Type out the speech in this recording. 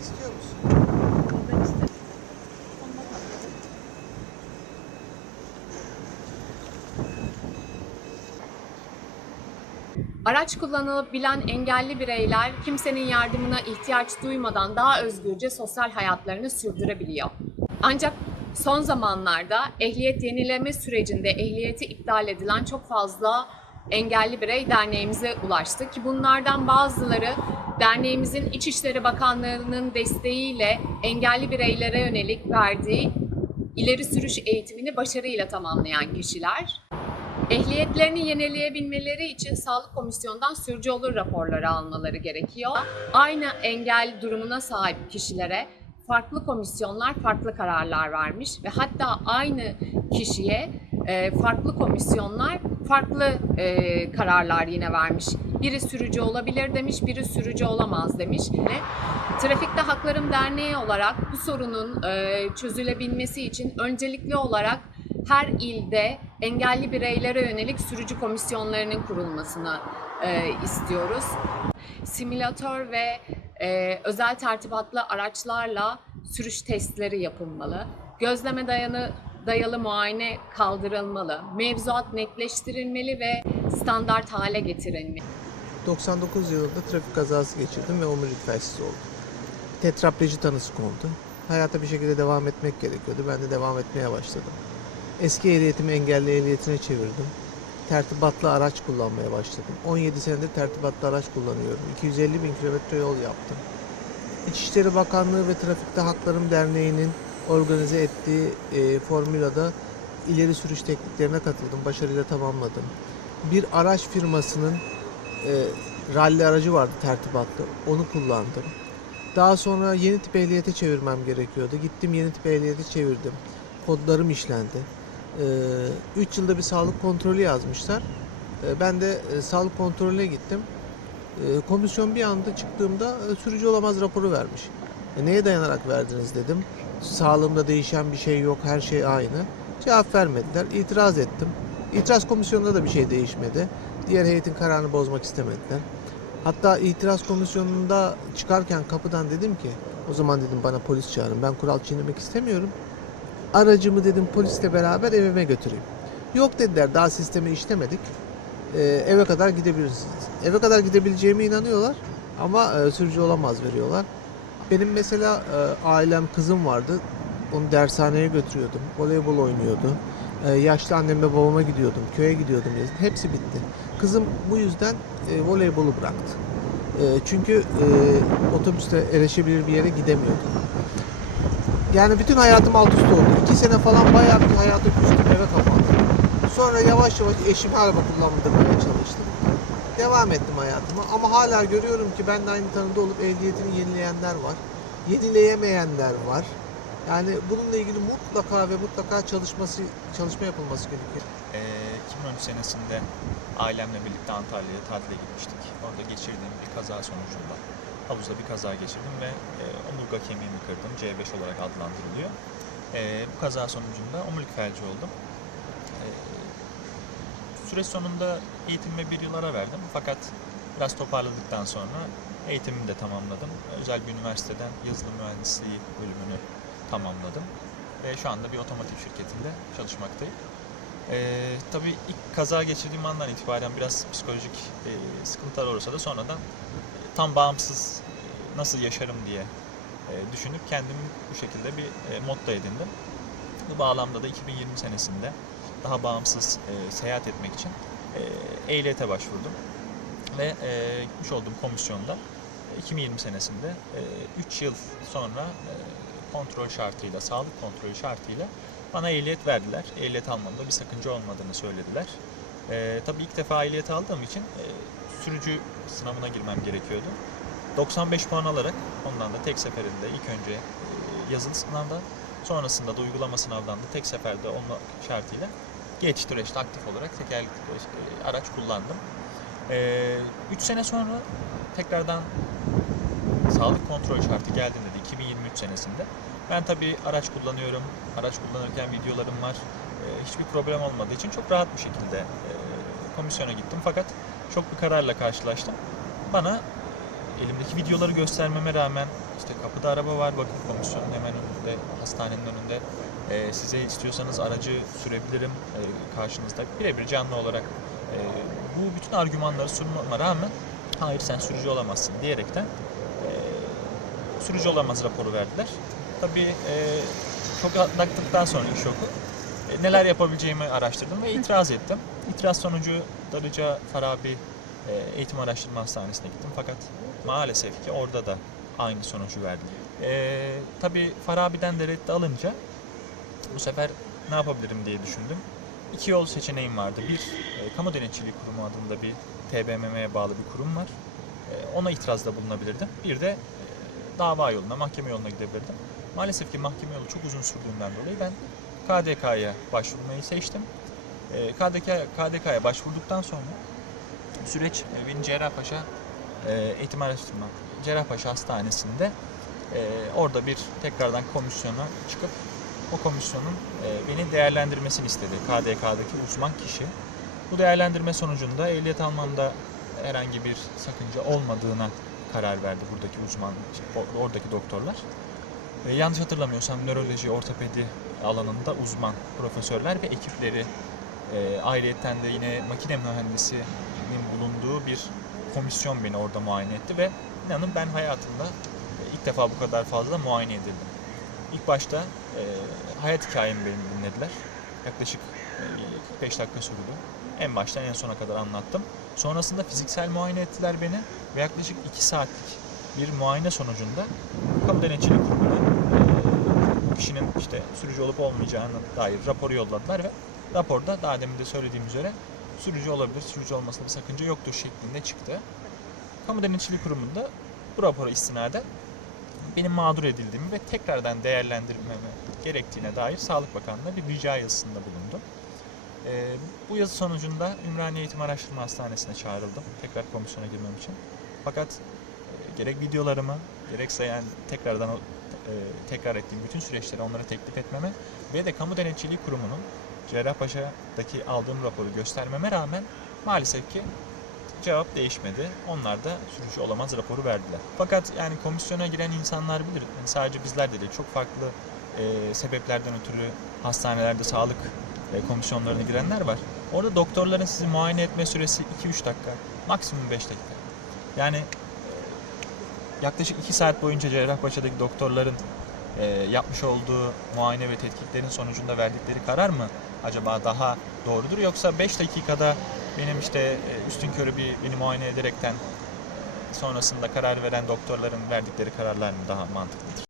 istiyor musun? Ben patladı. Araç kullanabilen engelli bireyler kimsenin yardımına ihtiyaç duymadan daha özgürce sosyal hayatlarını sürdürebiliyor. Ancak son zamanlarda ehliyet yenileme sürecinde ehliyeti iptal edilen çok fazla engelli birey derneğimize ulaştı ki bunlardan bazıları derneğimizin İçişleri Bakanlığı'nın desteğiyle engelli bireylere yönelik verdiği ileri sürüş eğitimini başarıyla tamamlayan kişiler. Ehliyetlerini yenileyebilmeleri için sağlık komisyonundan sürücü olur raporları almaları gerekiyor. Aynı engel durumuna sahip kişilere farklı komisyonlar farklı kararlar vermiş ve hatta aynı kişiye e, farklı komisyonlar farklı e, kararlar yine vermiş. Biri sürücü olabilir demiş, biri sürücü olamaz demiş. Ve Trafikte Haklarım Derneği olarak bu sorunun e, çözülebilmesi için öncelikli olarak her ilde engelli bireylere yönelik sürücü komisyonlarının kurulmasını istiyoruz. Simülatör ve e, özel tertibatlı araçlarla sürüş testleri yapılmalı. Gözleme dayanı dayalı muayene kaldırılmalı. Mevzuat netleştirilmeli ve standart hale getirilmeli. 99 yılında trafik kazası geçirdim ve omurilik felçsiz oldum. Tetrapleji tanısı kondu. Hayata bir şekilde devam etmek gerekiyordu. Ben de devam etmeye başladım. Eski ehliyetimi engelli ehliyetine çevirdim. Tertibatlı araç kullanmaya başladım. 17 senedir tertibatlı araç kullanıyorum. 250 bin kilometre yol yaptım. İçişleri Bakanlığı ve Trafikte Haklarım Derneği'nin organize ettiği e, formülada ileri sürüş tekniklerine katıldım. Başarıyla tamamladım. Bir araç firmasının e, ralli aracı vardı tertibatlı. Onu kullandım. Daha sonra yeni tip ehliyete çevirmem gerekiyordu. Gittim yeni tip ehliyete çevirdim. Kodlarım işlendi. 3 yılda bir sağlık kontrolü yazmışlar. E, ben de e, sağlık kontrolüne gittim. E, komisyon bir anda çıktığımda e, sürücü olamaz raporu vermiş. E, neye dayanarak verdiniz dedim. Sağlığımda değişen bir şey yok, her şey aynı. Cevap vermediler. İtiraz ettim. İtiraz komisyonunda da bir şey değişmedi. Diğer heyetin kararını bozmak istemediler. Hatta itiraz komisyonunda çıkarken kapıdan dedim ki o zaman dedim bana polis çağırın. Ben kural çiğnemek istemiyorum. Aracımı dedim polisle beraber evime götüreyim. Yok dediler daha sistemi işlemedik. Ee, eve kadar gidebilirsiniz. Eve kadar gidebileceğime inanıyorlar ama e, sürücü olamaz veriyorlar. Benim mesela e, ailem kızım vardı. Onu dershaneye götürüyordum. Voleybol oynuyordu. E, yaşlı annemle babama gidiyordum. Köye gidiyordum. Hepsi bitti. Kızım bu yüzden e, voleybolu bıraktı. E, çünkü e, otobüste erişebilir bir yere gidemiyordu. Yani bütün hayatım alt üst oldu. İki sene falan bayağı bir hayatı küstüm eve kapandım. Sonra yavaş yavaş eşimi araba kullandırmaya çalıştım. Devam ettim hayatıma ama hala görüyorum ki ben de aynı tanıda olup ehliyetini yenileyenler var. Yenileyemeyenler var. Yani bununla ilgili mutlaka ve mutlaka çalışması çalışma yapılması gerekiyor. Ee, 2013 senesinde ailemle birlikte Antalya'ya tatile gitmiştik. Orada geçirdiğim bir kaza sonucunda havuzda bir kaza geçirdim ve e, omurga kemiğimi kırdım. C5 olarak adlandırılıyor. E, bu kaza sonucunda omurilik felci oldum. E, süreç sonunda eğitimime bir yıl ara verdim. Fakat biraz toparladıktan sonra eğitimimi de tamamladım. Özel bir üniversiteden yazılım mühendisliği bölümünü tamamladım. Ve şu anda bir otomotiv şirketinde çalışmaktayım. Ee, tabii ilk kaza geçirdiğim andan itibaren biraz psikolojik e, sıkıntılar olursa da sonradan e, tam bağımsız nasıl yaşarım diye e, düşünüp kendimi bu şekilde bir e, motto edindim. Bu bağlamda da 2020 senesinde daha bağımsız e, seyahat etmek için e, ehliyete başvurdum. Ve e, gitmiş olduğum komisyonda e, 2020 senesinde 3 yıl sonra e, kontrol şartıyla, sağlık kontrolü şartıyla bana ehliyet verdiler. Ehliyet almamda bir sakınca olmadığını söylediler. Ee, tabii ilk defa ehliyet aldığım için e, sürücü sınavına girmem gerekiyordu. 95 puan alarak ondan da tek seferinde ilk önce e, yazılı sınavda sonrasında da uygulama sınavdan da tek seferde olma şartıyla geç süreçte aktif olarak tekerlekli e, araç kullandım. 3 sene sonra tekrardan sağlık kontrol şartı geldiğinde de 2023 senesinde ben tabii araç kullanıyorum. Araç kullanırken videolarım var. Hiçbir problem olmadığı için çok rahat bir şekilde e, komisyona gittim. Fakat çok bir kararla karşılaştım. Bana elimdeki videoları göstermeme rağmen işte kapıda araba var, bakım komisyonun hemen önünde, hastanenin önünde. E, size istiyorsanız aracı sürebilirim e, karşınızda. Birebir canlı olarak e, bu bütün argümanları sunmama rağmen hayır sen sürücü olamazsın diyerekten e, sürücü olamaz raporu verdiler. Tabii e, şok atlattıktan sonra şoku e, neler yapabileceğimi araştırdım ve itiraz ettim. İtiraz sonucu Darıca Farabi Eğitim Araştırma Hastanesi'ne gittim fakat maalesef ki orada da aynı sonucu verdi. E, tabii Farabi'den de reddi alınca bu sefer ne yapabilirim diye düşündüm. İki yol seçeneğim vardı. Bir, e, Kamu Denetçiliği Kurumu adında bir TBMM'ye bağlı bir kurum var. E, ona itirazda bulunabilirdim. Bir de e, dava yoluna, mahkeme yoluna gidebilirdim. Maalesef ki mahkeme yolu çok uzun sürdüğünden dolayı ben KDK'ya başvurmayı seçtim. E, KDK, KDK'ya başvurduktan sonra süreç beni Cerrahpaşa e, Eğitim Araştırma Cerrahpaşa Hastanesi'nde e, orada bir tekrardan komisyona çıkıp o komisyonun e, beni değerlendirmesini istedi. KDK'daki uzman kişi. Bu değerlendirme sonucunda ehliyet almamda herhangi bir sakınca olmadığına karar verdi buradaki uzman, oradaki doktorlar. E, yanlış hatırlamıyorsam nöroloji, ortopedi alanında uzman profesörler ve ekipleri e, ayrıyetten de yine makine mühendisinin bulunduğu bir komisyon beni orada muayene etti ve inanın ben hayatımda e, ilk defa bu kadar fazla muayene edildim. İlk başta e, hayat hikayemi beni dinlediler. Yaklaşık e, 45 dakika sürdü. En baştan en sona kadar anlattım. Sonrasında fiziksel muayene ettiler beni ve yaklaşık 2 saatlik bir muayene sonucunda kamu denetçilik kurumuna e, bu kişinin işte sürücü olup olmayacağına dair raporu yolladılar ve raporda daha demin de söylediğim üzere sürücü olabilir, sürücü olmasında bir sakınca yoktur şeklinde çıktı. Kamu denetçilik kurumunda bu rapora istinaden benim mağdur edildiğimi ve tekrardan değerlendirmemi gerektiğine dair Sağlık Bakanlığı'na bir rica yazısında bulundum. Ee, bu yazı sonucunda Ümraniye Eğitim Araştırma Hastanesi'ne çağrıldım tekrar komisyona girmem için. Fakat e, gerek videolarımı gerekse yani tekrardan e, tekrar ettiğim bütün süreçleri onlara teklif etmeme ve de Kamu Denetçiliği Kurumu'nun Cerrahpaşa'daki aldığım raporu göstermeme rağmen maalesef ki cevap değişmedi. Onlar da sürücü olamaz raporu verdiler. Fakat yani komisyona giren insanlar bilir. Yani sadece bizler de değil. Çok farklı e, sebeplerden ötürü hastanelerde sağlık e, komisyonlarına girenler var. Orada doktorların sizi muayene etme süresi 2-3 dakika. Maksimum 5 dakika. Yani e, yaklaşık 2 saat boyunca Cerrahpaşa'daki doktorların e, yapmış olduğu muayene ve tetkiklerin sonucunda verdikleri karar mı acaba daha doğrudur yoksa 5 dakikada benim işte e, üstün körü bir beni muayene ederekten sonrasında karar veren doktorların verdikleri kararlar mı daha mantıklıdır?